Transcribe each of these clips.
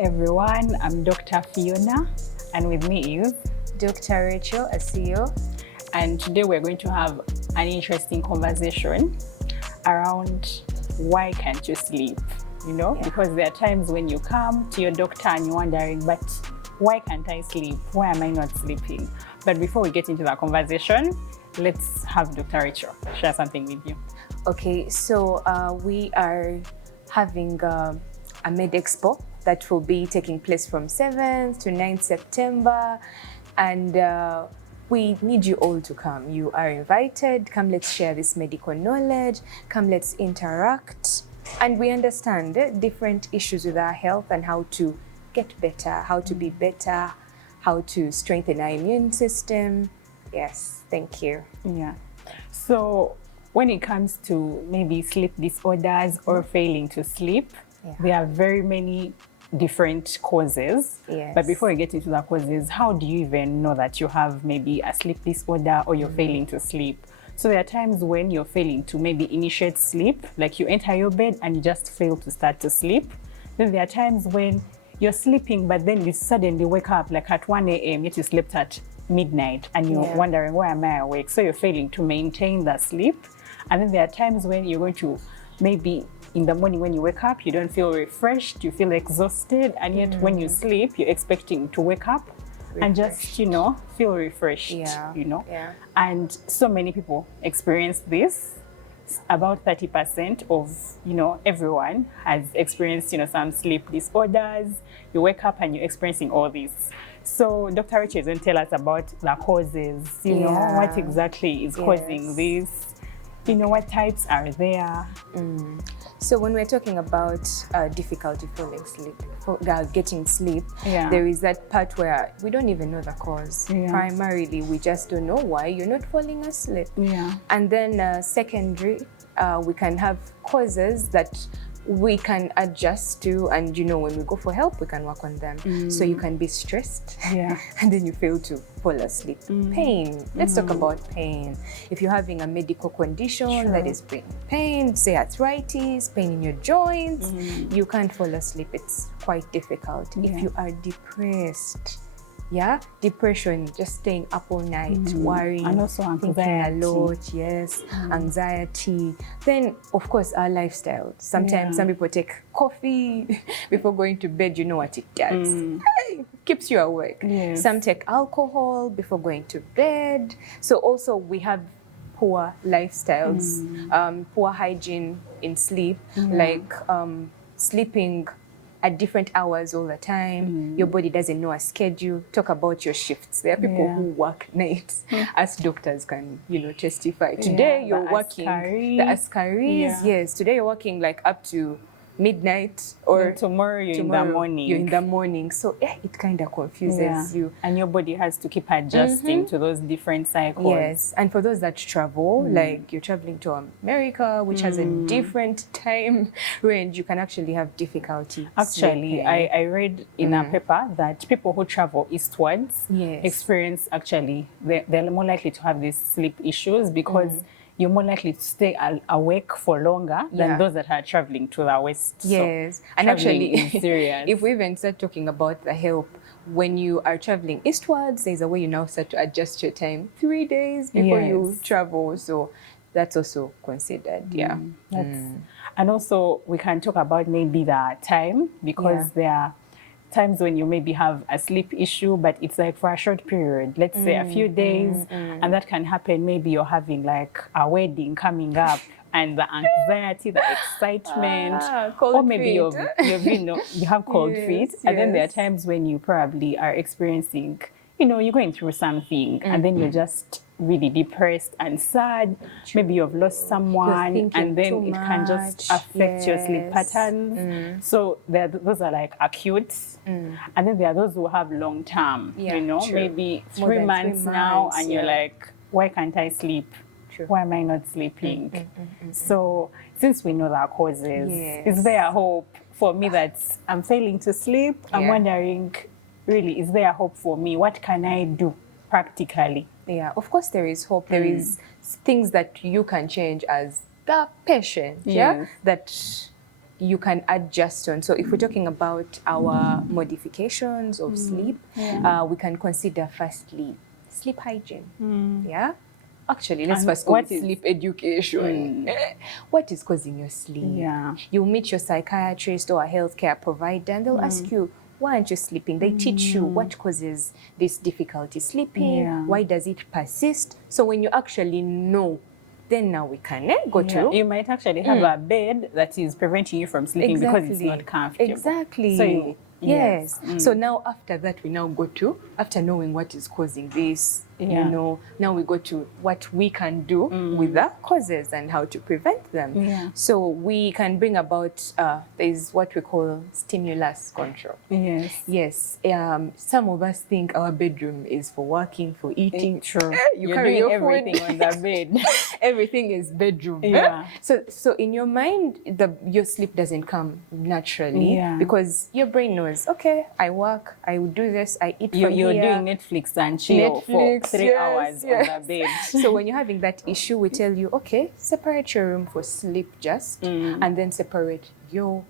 everyone, I'm Dr. Fiona, and with me is Dr. Rachel, a CEO. And today we're going to have an interesting conversation around why can't you sleep? Because there are times when you come to your doctor and you're wondering, but why can't I sleep? Why am I not sleeping? But before we get into that conversation, let's have Dr. Rachel share something with you. Okay, so we are having a Med Expo that will be taking place from 7th to 9th September. And we need you all to come. You are invited. Come, let's share this medical knowledge. Come, let's interact. And we understand different issues with our health and how to get better, how to be better, how to strengthen our immune system. Yes, thank you. Yeah. So when it comes to maybe sleep disorders or failing to sleep, there are very many different causes. Yes. But before we get into the causes, how do you even know that you have maybe a sleep disorder or you're failing to sleep? So there are times when you're failing to maybe initiate sleep, like you enter your bed and you just fail to start to sleep. Then there are times when you're sleeping, but then you suddenly wake up like at 1 a.m. yet you slept at midnight and you're wondering, why am I awake? So you're failing to maintain the sleep. And then there are times when you're going to maybe in the morning when you wake up, you don't feel refreshed, you feel exhausted, and yet when you sleep, you're expecting to wake up and just, feel refreshed, And so many people experience this. About 30% of, everyone has experienced, some sleep disorders. You wake up and you're experiencing all this. So Dr. Rachel is going to tell us about the causes, what exactly is causing this. What types are there? So when we're talking about difficulty falling asleep, getting sleep, there is that part where we don't even know the cause. Primarily, we just don't know why you're not falling asleep. And then secondary, we can have causes that we can adjust to, and when we go for help, we can work on them. So you can be stressed, and then you fail to fall asleep. Pain. Let's talk about pain. If you're having a medical condition that is bringing pain, say arthritis, pain in your joints, you can't fall asleep. It's quite difficult. If you are depressed, depression, just staying up all night, worrying, and also anxiety. Thinking a lot, anxiety. Then, of course, our lifestyle. Sometimes some people take coffee before going to bed. You know what it does? Hey, keeps you awake. Some take alcohol before going to bed. So also we have poor lifestyles, poor hygiene in sleep, like sleeping at different hours all the time. Your body doesn't know a schedule. Talk about your shifts. There are people who work nights. Us doctors can, testify. Today you're working the Ascaris. Yes, today you're working like up to midnight, or tomorrow you're in the morning. You're in the morning. So it kind of confuses you. And your body has to keep adjusting to those different cycles. Yes, and for those that travel, like you're traveling to America, which has a different time range, you can actually have difficulty. Actually, I read in a paper that people who travel eastwards experience, actually, they're more likely to have these sleep issues because you're more likely to stay awake for longer than those that are traveling to the west. Yes, so and actually, serious. If we even start talking about the help, when you are traveling eastwards, there's a way you now start to adjust your time 3 days before you travel. So that's also considered. And also we can talk about maybe the time, because there are times when you maybe have a sleep issue, but it's like for a short period, let's say a few days, and that can happen. Maybe you're having like a wedding coming up, and the anxiety, the excitement, or maybe you have cold feet, and then there are times when you probably are experiencing, you're going through something, and then you're just really depressed and sad. Maybe you've lost someone, and then it can just affect your sleep patterns. So those are like acute, and then there are those who have long term. Maybe 3 months now, and you're like, why can't I sleep? Why am I not sleeping? So since we know the causes, is there hope for me that I'm failing to sleep? I'm wondering, really, is there hope for me? What can I do practically? Yeah, of course there is hope. There is things that you can change as the patient, that you can adjust on. So if we're talking about our modifications of sleep, we can consider firstly sleep hygiene. Yeah. Actually, let's first go with sleep education. What is causing your sleep? Yeah. You meet your psychiatrist or a healthcare provider and they'll ask you, why aren't you sleeping? They teach you what causes this difficulty sleeping, why does it persist? So when you actually know, then now we can go to... You might actually have a bed that is preventing you from sleeping because it's not comfortable. Exactly. So yes. So now after that, we now go to, after knowing what is causing this, you know, now we go to what we can do with the causes and how to prevent them. So we can bring about, there is what we call stimulus control. Yes. Some of us think our bedroom is for working, for eating. True. You carry your everything food. on the bed. Everything is bedroom. So in your mind, your sleep doesn't come naturally because your brain knows, okay, I work, I will do this, I eat from You're here. doing Netflix and chill for 3 hours on the bed. So when you're having that issue, we tell you, okay, separate your room for sleep just, and then separate your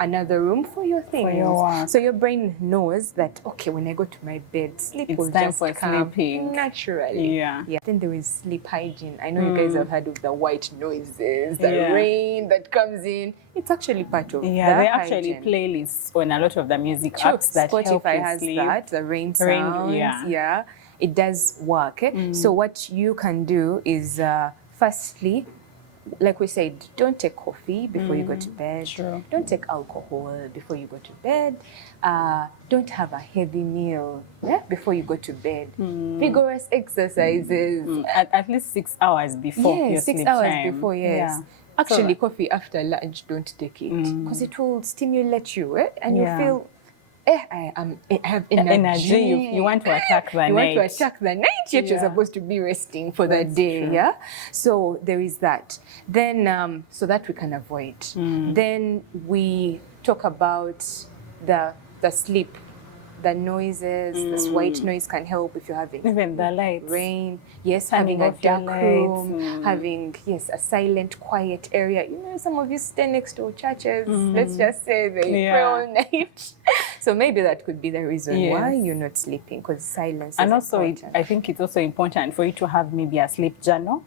another room for your things. For your work. So your brain knows that, okay, when I go to my bed, sleep will just come naturally. Then there is sleep hygiene. I know you guys have heard of the white noises, the rain that comes in. It's actually part of there are actually playlists on a lot of the music apps that help Spotify you has sleep. that, the rain sounds. It does work. So what you can do is, firstly, like we said, don't take coffee before you go to bed. Don't take alcohol before you go to bed. Don't have a heavy meal before you go to bed. Vigorous exercises. At least 6 hours before your sleep 6 hours time. before, Actually, coffee after lunch, don't take it because it will stimulate you and you feel, I have energy. You want to attack the night. You want to attack the night, yet you're supposed to be resting for the day. So there is that. Then, so that we can avoid. Then we talk about the sleep. The noises, this white noise can help if you're having even the lights, rain. Yes, having a dark room, having a silent, quiet area. You know, some of you stay next to churches. Let's just say they pray all night. So maybe that could be the reason why you're not sleeping, because silence. And is also, important. I think it's also important for you to have maybe a sleep journal.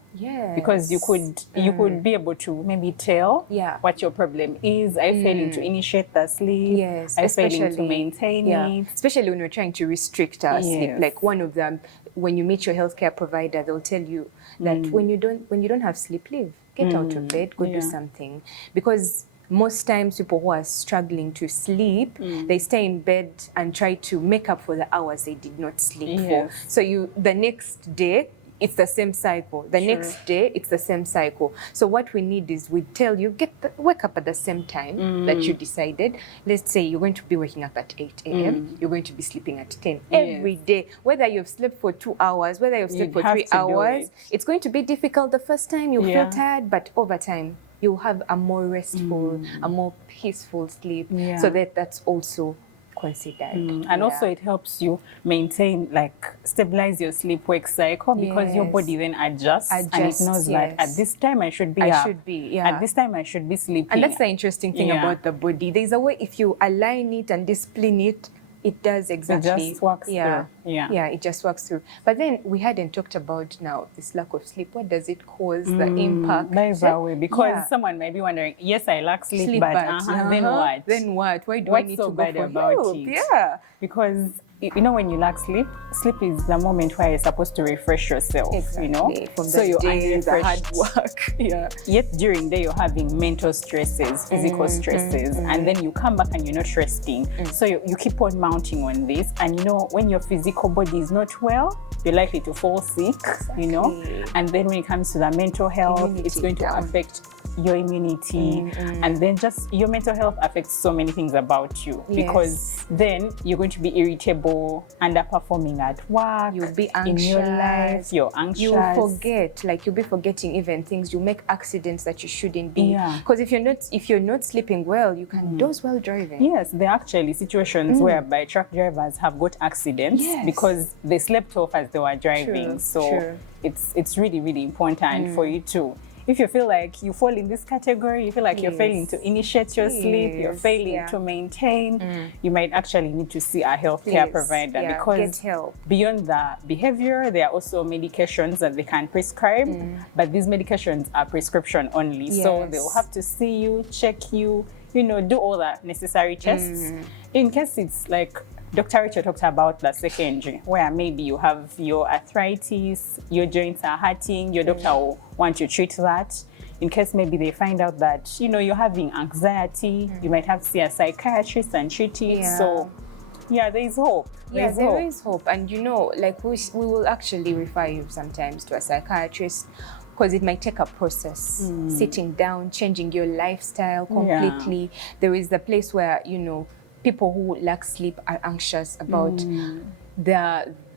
Because you could be able to maybe tell what your problem is. Are you failing to initiate the sleep? Are you failing to maintain it? Especially when we're trying to restrict our sleep. Like one of them, when you meet your healthcare provider, they'll tell you that when you don't have sleep, leave. Get out of bed, go do something. Because most times people who are struggling to sleep, they stay in bed and try to make up for the hours they did not sleep for. So the next day, it's the same cycle. The next day, it's the same cycle. So what we need is, we tell you, wake up at the same time that you decided. Let's say you're going to be waking up at 8 a.m. You're going to be sleeping at 10 every day. Whether you've slept for 2 hours, whether you've slept for 3 hours, it's going to be difficult the first time. You'll feel tired, but over time, you'll have a more restful, a more peaceful sleep. So that's also considered. And also it helps you maintain, stabilize your sleep-wake cycle, because your body then adjusts and it knows that at this time I should be at this time I should be sleeping. And that's the interesting thing about the body. There's a way, if you align it and discipline it, it does exactly. It just works through. It just works through. But then we hadn't talked about now this lack of sleep. What does it cause? The impact. By the way, because someone might be wondering, yes, I lack sleep, but then what? Then what? Why do I need to go for help? Because you know, when you lack sleep, sleep is the moment where you're supposed to refresh yourself. You know, from the day, the hard work. Yet during the day you're having mental stresses, physical stresses, and then you come back and you're not resting. So you keep on mounting on this, and you know, when your physical body is not well, you're likely to fall sick. You know, and then when it comes to the mental health, it's going to affect your immunity, and then just your mental health affects so many things about you, because then you're going to be irritable, underperforming at work, you'll be anxious in your life, you're anxious, you'll forget, you'll be forgetting even things, you make accidents that you shouldn't be, because if you're not sleeping well, you can doze while driving. Yes, there are actually situations whereby truck drivers have got accidents because they slept off as they were driving. It's really, really important for you to if you feel like you fall in this category, you feel like you're failing to initiate your sleep, you're failing to maintain, you might actually need to see a healthcare provider, because beyond the behavior, there are also medications that they can prescribe, but these medications are prescription only. So they will have to see you, check you, you know, do all the necessary tests. In case it's like Dr. Rachel talked about the secondary, where maybe you have your arthritis, your joints are hurting, your doctor will want to treat that. In case maybe they find out that, you know, you're having anxiety, you might have to see a psychiatrist and treat it. So yeah, there is hope. There is hope. And you know, like we will actually refer you sometimes to a psychiatrist, because it might take a process, sitting down, changing your lifestyle completely. There is the place where, you know, people who lack sleep are anxious about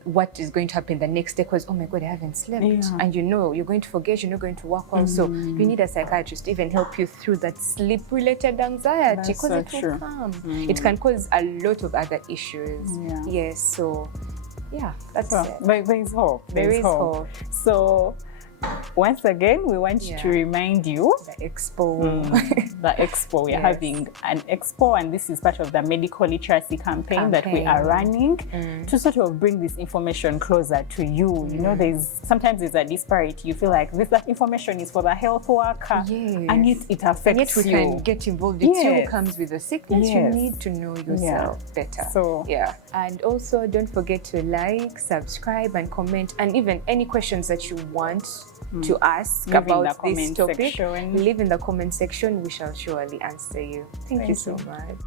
what is going to happen the next day, because, oh my God, I haven't slept. And you know, you're going to forget, you're not going to work well. So you need a psychiatrist to even help you through that sleep-related anxiety, because it will come. It can cause a lot of other issues. Yes, so yeah, that's it. But there is hope. There is hope. So once again, we want to remind you the expo. The expo. We're having an expo, and this is part of the medical literacy campaign that we are running to sort of bring this information closer to you. You know, sometimes there's a disparity. You feel like that information is for the health worker, and yet it affects you. We can get involved. It still comes with a sickness. You need to know yourself better. So and also don't forget to like, subscribe, and comment, and even any questions that you want to ask about this topic, leave in the comment section. We shall surely answer you. Thank you so much.